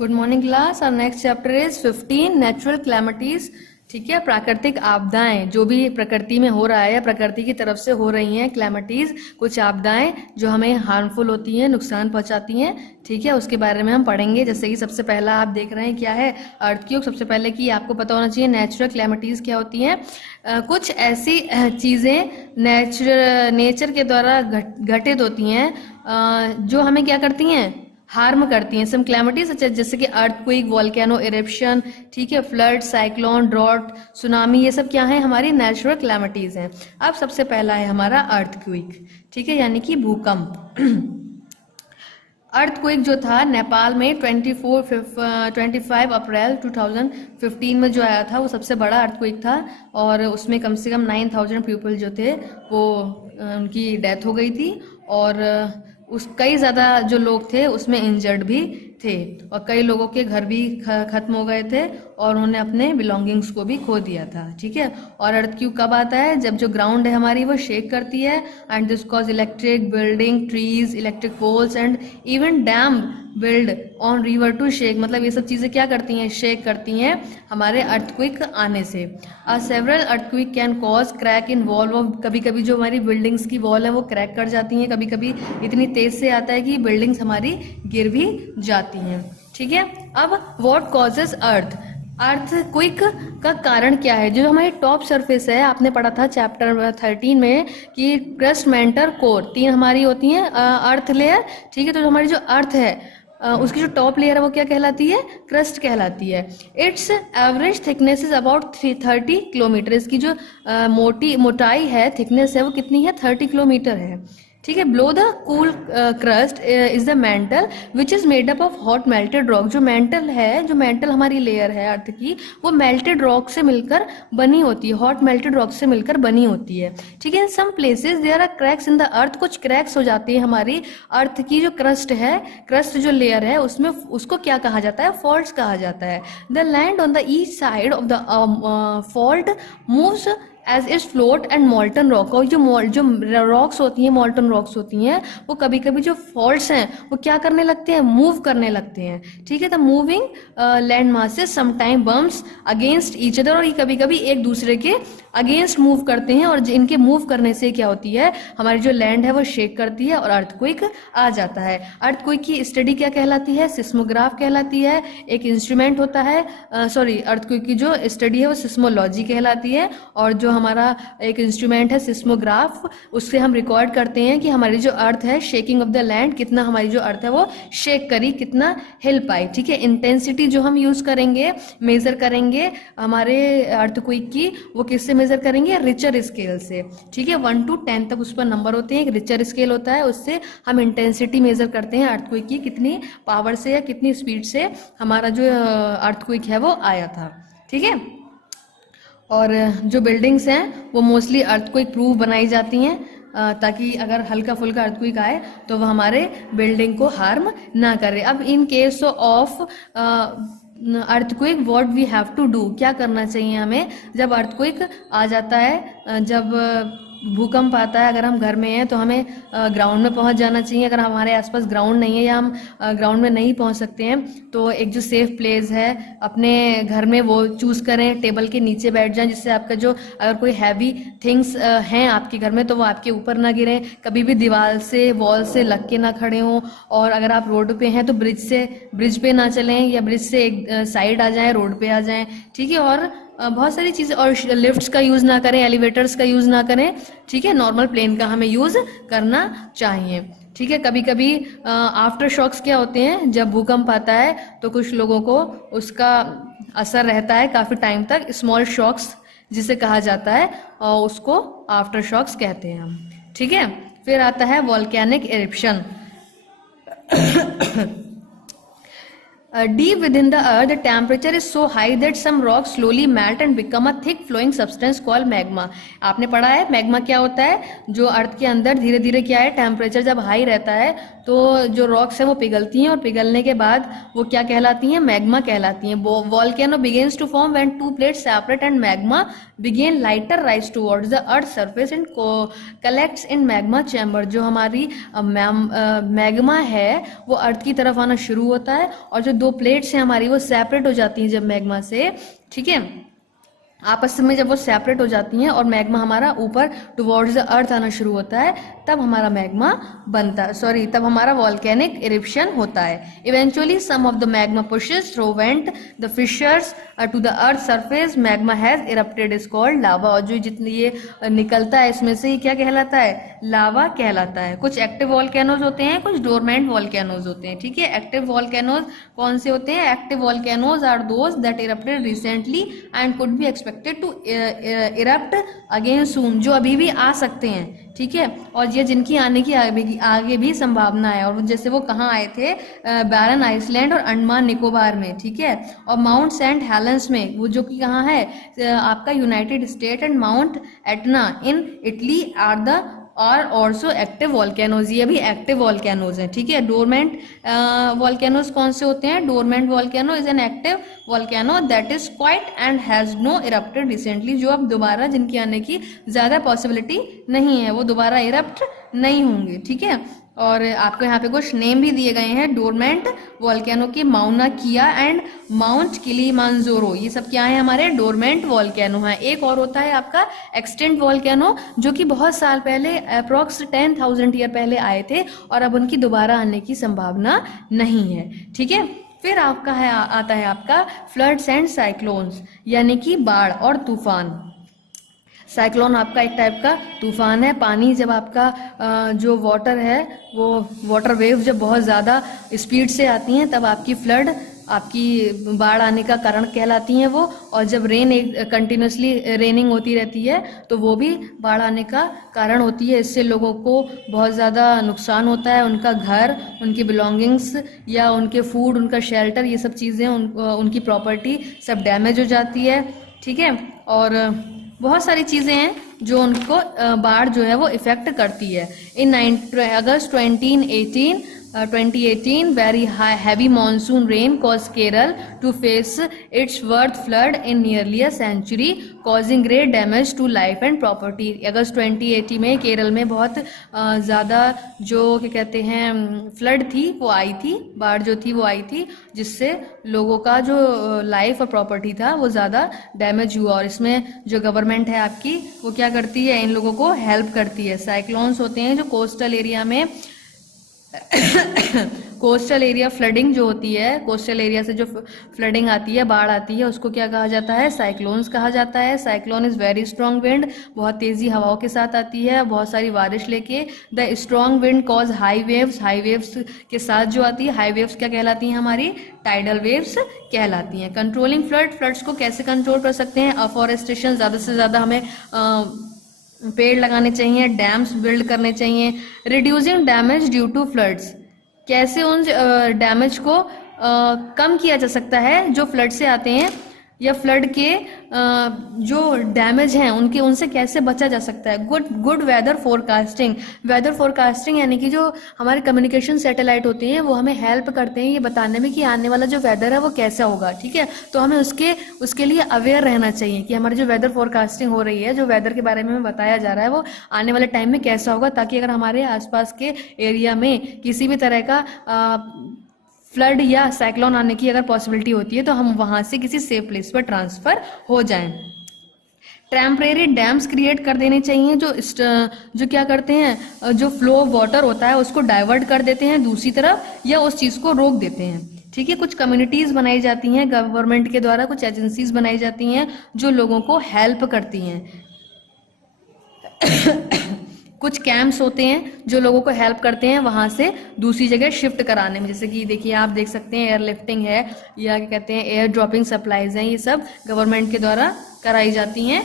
Good morning class. और next chapter is 15 natural calamities. ठीक है, प्राकृतिक आपदाएं, जो भी प्रकृति में हो रहा है या प्रकृति की तरफ से हो रही हैं क्लैमिटीज, कुछ आपदाएं जो हमें हार्मफुल होती हैं, नुकसान पहुंचाती हैं। ठीक है, उसके बारे में हम पढ़ेंगे। जैसे कि सबसे पहला आप देख रहे हैं क्या है, अर्थक्वेक। सबसे पहले कि आपको पता होना चाहिए नेचुरल क्लैमिटीज क्या होती हैं। कुछ ऐसी चीज़ें नेचर के द्वारा घटित होती हैं जो हमें क्या करती हैं, हार्म करती हैं। सम क्लैमिटीज जैसे कि अर्थक्वेक, वोल्केनो इरप्शन, ठीक है, फ्लड, साइक्लोन, ड्रॉट, सुनामी, ये सब क्या है, हमारी नेचुरल क्लैमिटीज हैं। अब सबसे पहला है हमारा अर्थक्वेक, ठीक है, यानी कि भूकंप। अर्थक्वेक जो था नेपाल में 25 अप्रैल 2015 में जो आया था, वो सबसे बड़ा अर्थक्वेक था। और उसमें कम से कम 9000 पीपल जो थे वो उनकी डेथ हो गई थी। और कई ज़्यादा जो लोग थे उसमें इंजर्ड भी थे, और कई लोगों के घर भी खत्म हो गए थे और उन्होंने अपने बिलोंगिंग्स को भी खो दिया था। ठीक है, और अर्थक्वेक कब आता है, जब जो ग्राउंड है हमारी वो शेक करती है। And this cause electric building, trees, electric poles and even dam build on river to shake. मतलब ये सब चीज़ें क्या करती हैं, शेक करती हैं हमारे अर्थक्वेक आने से। Several earthquake can cause crack in wall of, कभी कभी जो हमारी बिल्डिंग्स की वॉल है वो क्रैक कर जाती हैं, कभी कभी इतनी तेज से आता है कि बिल्डिंग्स हमारी गिर भी जाती हैं। ठीक है, अब व्हाट कॉजेज अर्थक्वेक का कारण क्या है। जो हमारी टॉप सरफेस है, आपने पढ़ा था चैप्टर 13 में कि क्रस्ट, मेंटर, कोर, तीन हमारी होती हैं अर्थ लेयर। ठीक है, तो हमारी जो अर्थ है उसकी जो टॉप लेयर है वो क्या कहलाती है, क्रस्ट कहलाती है। It's average thickness is about 30 kilometre. इसकी जो मोटाई है, थिकनेस है, वो कितनी है, 30 किलोमीटर है। ठीक है, below the cool crust is the mental which is made up of hot melted rock. जो मेंटल है, जो मेंटल हमारी लेयर है अर्थ की, वो मेल्टेड रॉक से मिलकर बनी होती है, हॉट मेल्टेड रॉक से मिलकर बनी होती है। ठीक है, in some places there are cracks in the earth. कुछ क्रैक्स हो जाती है हमारी अर्थ की जो क्रस्ट है, क्रस्ट जो लेयर है उसमें, उसको क्या कहा जाता है, फॉल्ट्स कहा जाता है। The land on the east side of the fault moves as is float and molten rock. और जो रॉक्स होती हैं, मॉल्टन रॉक्स होती हैं, वो कभी कभी जो फॉल्ट्स हैं वो क्या करने लगते हैं, मूव करने लगते हैं। ठीक है, the moving land masses sometime bumps against each other. और ये कभी कभी एक दूसरे के अगेंस्ट मूव करते हैं, और इनके मूव करने से क्या होती है, हमारी जो लैंड है वो शेक करती है और अर्थक्वेक आ जाता है। अर्थक्वेक की स्टडी क्या कहलाती है, सिस्मोग्राफ कहलाती है। एक इंस्ट्रूमेंट होता है, अर्थक्वेक की जो स्टडी है वो सिस्मोलॉजी कहलाती है। और जो हमारा एक इंस्ट्रूमेंट है सिस्मोग्राफ, उससे हम रिकॉर्ड करते हैं कि हमारी जो अर्थ है, शेकिंग ऑफ द लैंड, कितना हमारी जो अर्थ है वो शेक करी, कितना हिल पाई। ठीक है, इंटेंसिटी जो हम यूज करेंगे, मेजर करेंगे हमारे अर्थक्वेक की, वो किससे मेजर करेंगे, रिचर स्केल से। ठीक है, 1 to 10 तक उस पर नंबर होते हैं, एक रिचर स्केल होता है, उससे हम इंटेंसिटी मेजर करते हैं अर्थक्वेक की, कितनी पावर से या कितनी स्पीड से हमारा जो अर्थक्वेक है वो आया था। ठीक है, और जो बिल्डिंग्स हैं वो मोस्टली अर्थक्वेक प्रूफ बनाई जाती हैं, ताकि अगर हल्का फुल्का अर्थक्वेक आए तो वह हमारे बिल्डिंग को हार्म ना करे। अब in case of earthquake what we have to do, क्या करना चाहिए हमें जब अर्थक्वेक आ जाता है, जब भूकंप आता है। अगर हम घर में हैं तो हमें ग्राउंड में पहुंच जाना चाहिए। अगर हमारे आसपास ग्राउंड नहीं है या हम ग्राउंड में नहीं पहुंच सकते हैं तो एक जो सेफ प्लेस है अपने घर में वो चूज़ करें, टेबल के नीचे बैठ जाएं, जिससे आपका जो, अगर कोई हैवी थिंग्स हैं आपके घर में तो वो आपके ऊपर ना गिरें। कभी भी दीवार से, वॉल से लग के ना खड़े हों। और अगर आप रोड पे हैं तो ब्रिज पे ना चलें, या ब्रिज से एक साइड आ जाएं, रोड पे आ जाएं। ठीक है, और बहुत सारी चीज़ें, और लिफ्ट्स का यूज़ ना करें, एलिवेटर्स का यूज़ ना करें। ठीक है, नॉर्मल प्लेन का हमें यूज़ करना चाहिए। ठीक है, कभी कभी आफ्टर शॉक्स क्या होते हैं, जब भूकंप आता है तो कुछ लोगों को उसका असर रहता है काफ़ी टाइम तक, स्मॉल शॉक्स जिसे कहा जाता है, और उसको आफ्टर शॉक्स कहते हैं हम। ठीक है, फिर आता है volcanic eruption. Deep within the earth, the temperature is so high that some rocks slowly melt and become a thick flowing substance called magma. आपने पढ़ा है मैग्मा क्या होता है, जो अर्थ के अंदर धीरे धीरे क्या है, टेम्परेचर जब हाई रहता है तो जो रॉक्स हैं वो पिघलती हैं और पिघलने के बाद वो क्या कहलाती हैं, मैग्मा कहलाती हैं। Volcano begins to form when two plates separate and magma begin lighter rise towards the earth surface and collects in magma chamber. जो हमारी मैग्मा है वो अर्थ की तरफ आना शुरू होता है और जो दो प्लेट्स हैं हमारी वो सेपरेट हो जाती हैं जब मैग्मा से, ठीक है, आपस में जब वो सेपरेट हो जाती हैं और मैग्मा हमारा ऊपर टुवर्ड्स द अर्थ आना शुरू होता है, तब हमारा मैग्मा बनता है, सॉरी तब हमारा वॉल्केनिक इरिप्शन होता है। Eventually some of the magma pushes through vent the fissures to the earth surface, magma has erupted is called lava. और जो जितनी ये निकलता है इसमें से ये क्या कहलाता है, लावा कहलाता है। कुछ एक्टिव वॉल्केनोज होते हैं, कुछ डोरमेंट वॉल्केनोज होते हैं, ठीक है। एक्टिव वॉल्केनोज कौन से होते हैं, active volcanoes are those that erupted recently and could be expected to erupt again soon, जो अभी भी आ सकते हैं, ठीक है, और ये जिनकी आने की आगे भी संभावना है। और जैसे वो कहाँ आए थे, बैरन आइसलैंड और अंडमान निकोबार में, ठीक है, और माउंट सेंट हेलेंस में, वो जो कि कहाँ है आपका United State, and Mount Etna in Italy are also active volcanoes, ये भी एक्टिव वॉल्केनोज हैं, ठीक है। डोरमेंट वॉल्केनोज कौन से होते हैं, dormant volcano is an active volcano that is quite and has no erupted recently, जो अब दोबारा जिनकी आने की ज़्यादा पॉसिबिलिटी नहीं है, वो दोबारा इरप्ट नहीं होंगे, ठीक है। और आपको यहाँ पे कुछ नेम भी दिए गए हैं डोरमेंट वॉल्केनो के, माउना किया एंड माउंट किलिमांजारो, ये सब क्या है हमारे डोरमेंट वॉल्केनो हैं। एक और होता है आपका एक्सटेंट वॉल्केनो, जो कि बहुत साल पहले अप्रॉक्स 10,000 ईयर पहले आए थे और अब उनकी दोबारा आने की संभावना नहीं है, ठीक है। फिर आपका है आता है आपका फ्लड्स एंड साइक्लोन्स, यानी कि बाढ़ और तूफान। साइक्लोन आपका एक टाइप का तूफान है। पानी जब आपका जो वाटर है वो वाटर वेव जब बहुत ज़्यादा स्पीड से आती हैं तब आपकी फ्लड, आपकी बाढ़ आने का कारण कहलाती हैं वो। और जब रेन कंटिन्यूसली रेनिंग होती रहती है तो वो भी बाढ़ आने का कारण होती है। इससे लोगों को बहुत ज़्यादा नुकसान होता है, उनका घर, उनकी बिलोंगिंग्स या उनके फूड, उनका शेल्टर, ये सब चीज़ें उनकी प्रॉपर्टी सब डैमेज हो जाती है, ठीक है। और बहुत सारी चीज़ें हैं जो उनको बाढ़ जो है वो इफ़ेक्ट करती है। इन अगस्त 2018 very high heavy monsoon rain caused Kerala to face its worst flood in nearly a century, causing great damage to life and property। अगस्त 2018 में केरल में बहुत ज़्यादा जो क्या कहते हैं फ्लड थी वो आई थी, बाढ़ जो थी वो आई थी, जिससे लोगों का जो लाइफ और प्रॉपर्टी था वो ज़्यादा डैमेज हुआ। और इसमें जो गवर्नमेंट है आपकी वो क्या करती है, इन लोगों को हेल्प करती है। साइक्लोन्स होते हैं जो कोस्टल एरिया में कोस्टल एरिया फ्लडिंग जो होती है, कोस्टल एरिया से जो फ्लडिंग आती है, बाढ़ आती है, उसको क्या कहा जाता है, साइक्लोन्स कहा जाता है। Cyclone is very strong wind, बहुत तेज़ी हवाओं के साथ आती है, बहुत सारी बारिश लेके। The strong wind cause high waves, high waves के साथ जो आती है, हाई वेव्स क्या कहलाती हैं हमारी, टाइडल वेव्स कहलाती हैं। कंट्रोलिंग फ्लड्स को कैसे कंट्रोल कर सकते हैं, अफॉरेस्टेशन, ज़्यादा से ज़्यादा हमें पेड़ लगाने चाहिए, डैम्स बिल्ड करने चाहिए। Reducing damage due to floods, कैसे उन डैमेज को कम किया जा सकता है जो फ्लड से आते हैं, या फ्लड के जो डैमेज हैं उनसे कैसे बचा जा सकता है। Good weather forecasting, weather forecasting यानी कि जो हमारे कम्युनिकेशन सैटेलाइट होते हैं वो हमें हेल्प करते हैं ये बताने में कि आने वाला जो वेदर है वो कैसा होगा, ठीक है। तो हमें उसके लिए अवेयर रहना चाहिए कि हमारी जो वेदर फोरकास्टिंग हो रही है, जो वेदर के बारे में बताया जा रहा है वो आने वाले टाइम में कैसा होगा, ताकि अगर हमारे आसपास के एरिया में किसी भी तरह का फ्लड या साइक्लोन आने की अगर पॉसिबिलिटी होती है तो हम वहाँ से किसी सेफ प्लेस पर ट्रांसफ़र हो जाएं। टेम्परेरी डैम्स क्रिएट कर देने चाहिए जो क्या करते हैं, जो फ्लो ऑफ वाटर होता है उसको डाइवर्ट कर देते हैं दूसरी तरफ या उस चीज़ को रोक देते हैं, ठीक है। कुछ कम्युनिटीज़ बनाई जाती हैं गवर्नमेंट के द्वारा, कुछ एजेंसीज बनाई जाती हैं जो लोगों को हेल्प करती हैं। कुछ कैंप्स होते हैं जो लोगों को हेल्प करते हैं वहाँ से दूसरी जगह शिफ्ट कराने में, जैसे कि देखिए आप देख सकते हैं एयरलिफ्टिंग है या क्या कहते हैं एयर ड्रॉपिंग सप्लाईज हैं, ये सब गवर्नमेंट के द्वारा कराई जाती हैं,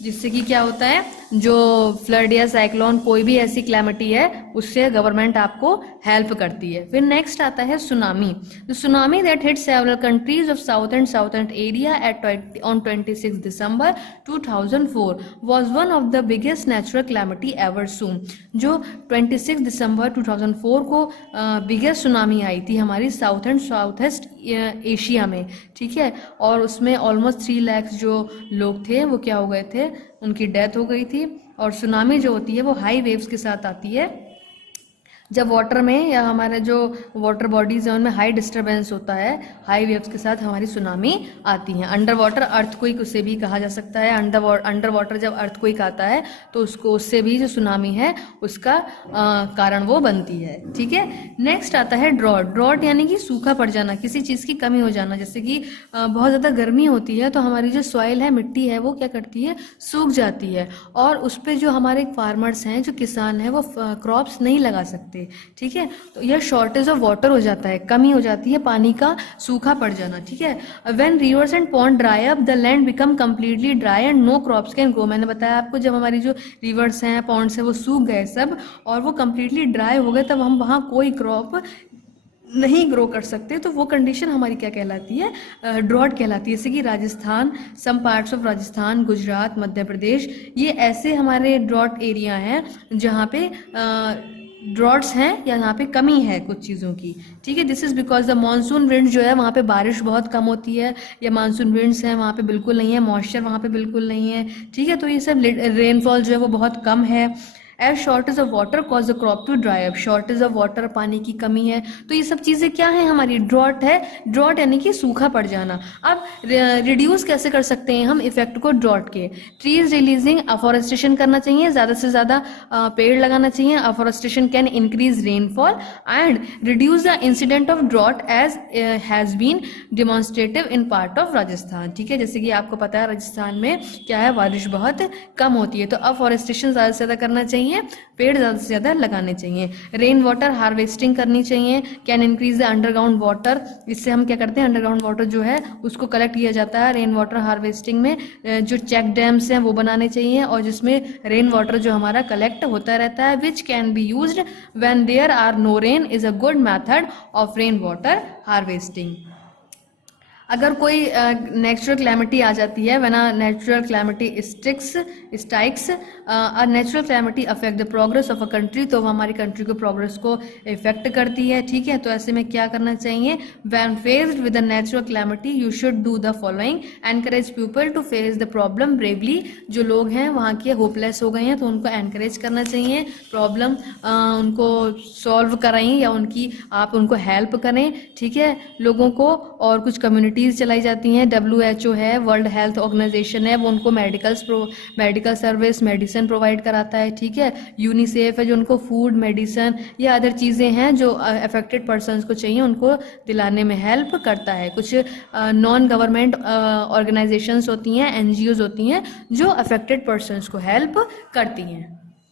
जिससे कि क्या होता है जो फ्लड या साइक्लोन कोई भी ऐसी क्लैमिटी है उससे गवर्नमेंट आपको हेल्प करती है। फिर नेक्स्ट आता है tsunami. The tsunami that hit several countries of southern area at on 26 December 2004 was one of the biggest natural calamity ever soon. जो 26 दिसंबर 2004 को बिगेस्ट सुनामी आई थी हमारी साउथ ईस्ट एशिया में, ठीक है, और उसमें ऑलमोस्ट 3 लाख जो लोग थे वो क्या हो गए थे, उनकी डेथ हो गई थी। और सुनामी जो होती है वो हाई वेव्स के साथ आती है, जब वाटर में या हमारे जो वाटर बॉडीज हैं उनमें हाई डिस्टर्बेंस होता है, हाई वेव्स के साथ हमारी सुनामी आती है। अंडर वाटर अर्थक्वेक उसे भी कहा जा सकता है। अंडर वाटर जब अर्थक्वेक आता है तो उसको उससे भी जो सुनामी है उसका कारण वो बनती है, ठीक है। नेक्स्ट आता है ड्रॉट। ड्रॉट यानी कि सूखा पड़ जाना, किसी चीज़ की कमी हो जाना। जैसे कि बहुत ज़्यादा गर्मी होती है तो हमारी जो सॉइल है, मिट्टी है, वो क्या करती है, सूख जाती है, और उस पर जो हमारे फार्मर्स हैं, जो किसान हैं, वो क्रॉप्स नहीं लगा सकते, ठीक है। तो यह शॉर्टेज ऑफ वाटर हो जाता है, कमी हो जाती है, पानी का सूखा पड़ जाना, ठीक है। When rivers and pond dry up the land become completely dry and no crops can grow. मैंने बताया आपको, जब हमारी जो रिवर्स हैं, पॉन्ड्स हैं, वो सूख गए सब और वो कंप्लीटली ड्राई हो गए, तब हम वहाँ कोई क्रॉप नहीं ग्रो कर सकते, तो वो कंडीशन हमारी क्या कहलाती है, ड्रॉट कहलाती है। जैसे कि Rajasthan, some parts of Rajasthan, Gujarat, Madhya Pradesh, ये ऐसे हमारे ड्रॉट एरिया हैं जहाँ पे ड्रॉट्स हैं या यहाँ पे कमी है कुछ चीज़ों की, ठीक है। This is because the monsoon wind जो है वहाँ पे बारिश बहुत कम होती है, या मानसून विंड्स हैं वहाँ पे बिल्कुल नहीं है, मॉइस्चर वहाँ पे बिल्कुल नहीं है, ठीक है। तो ये सब रेनफॉल जो है वो बहुत कम है। As shortage of water cause the crop to dry up. Shortage of water, पानी की कमी है, तो ये सब चीज़ें क्या है, हमारी ड्रॉट है। ड्रॉट यानी कि सूखा पड़ जाना। अब रिड्यूस कैसे कर सकते हैं हम इफेक्ट को ड्रॉट के? ट्रीज रिलीजिंग, अफॉरेस्टेशन करना चाहिए, ज़्यादा से ज़्यादा पेड़ लगाना चाहिए। Afforestation can increase rainfall and reduce the incident of drought as has been demonstrative in part of Rajasthan, ठीक है। जैसे कि आपको पता है राजस्थान में क्या है, बारिश बहुत कम होती है, तो अफॉरेस्टेशन ज़्यादा से ज़्यादा करना चाहिए, पेड़ ज़्यादा से ज़्यादा लगाने चाहिए। रेन वाटर हार्वेस्टिंग करनी चाहिए। Can increase the underground water. इससे हम क्या करते हैं, अंडरग्राउंड वाटर जो है उसको कलेक्ट किया जाता है। रेन वाटर हार्वेस्टिंग में जो चेक डैम्स हैं वो बनाने चाहिए, और जिसमें रेन वाटर जो हमारा कलेक्ट होता रहता है, which can be used when there are no rain, is a good method of rain water harvesting. अगर कोई नेचुरल क्लैमिटी आ जाती है, when a natural calamity strikes a natural calamity affect the progress of a country, तो वो हमारी country को progress को इफेक्ट करती है, ठीक है। तो ऐसे में क्या करना चाहिए, when faced with a natural calamity you should do the following. Encourage people to face the problem bravely. जो लोग हैं वहाँ के होपलेस हो गए हैं तो उनको एनकरेज करना चाहिए, प्रॉब्लम उनको सॉल्व कराएं या आप उनको हेल्प करें, ठीक है, लोगों को। और कुछ कम्युनिटी चलाई जाती हैं, WHO है, वर्ल्ड हेल्थ ऑर्गेनाइजेशन है, वो उनको मेडिकल सर्विस, मेडिसिन प्रोवाइड कराता है, ठीक है। यूनिसेफ है जो उनको फूड, मेडिसिन या अदर चीज़ें हैं जो अफेक्टेड पर्सनस को चाहिए उनको दिलाने में हेल्प करता है। कुछ नॉन गवर्नमेंट ऑर्गेनाइजेशंस होती हैं, NGOs होती हैं जो अफेक्टेड पर्सनस को हेल्प करती हैं।